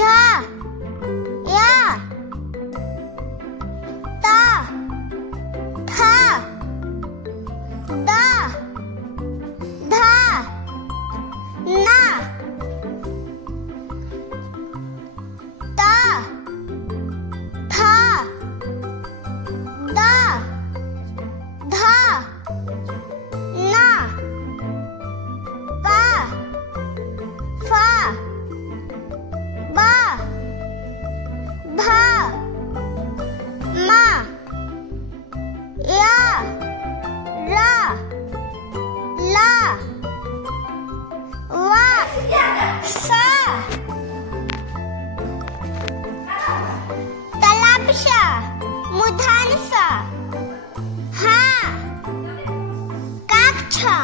झा या ता था दा धा ना ता था दा धा ना पा फा बा भा मा या रा ला वा सा तलापशा मुधानसा हा काकछा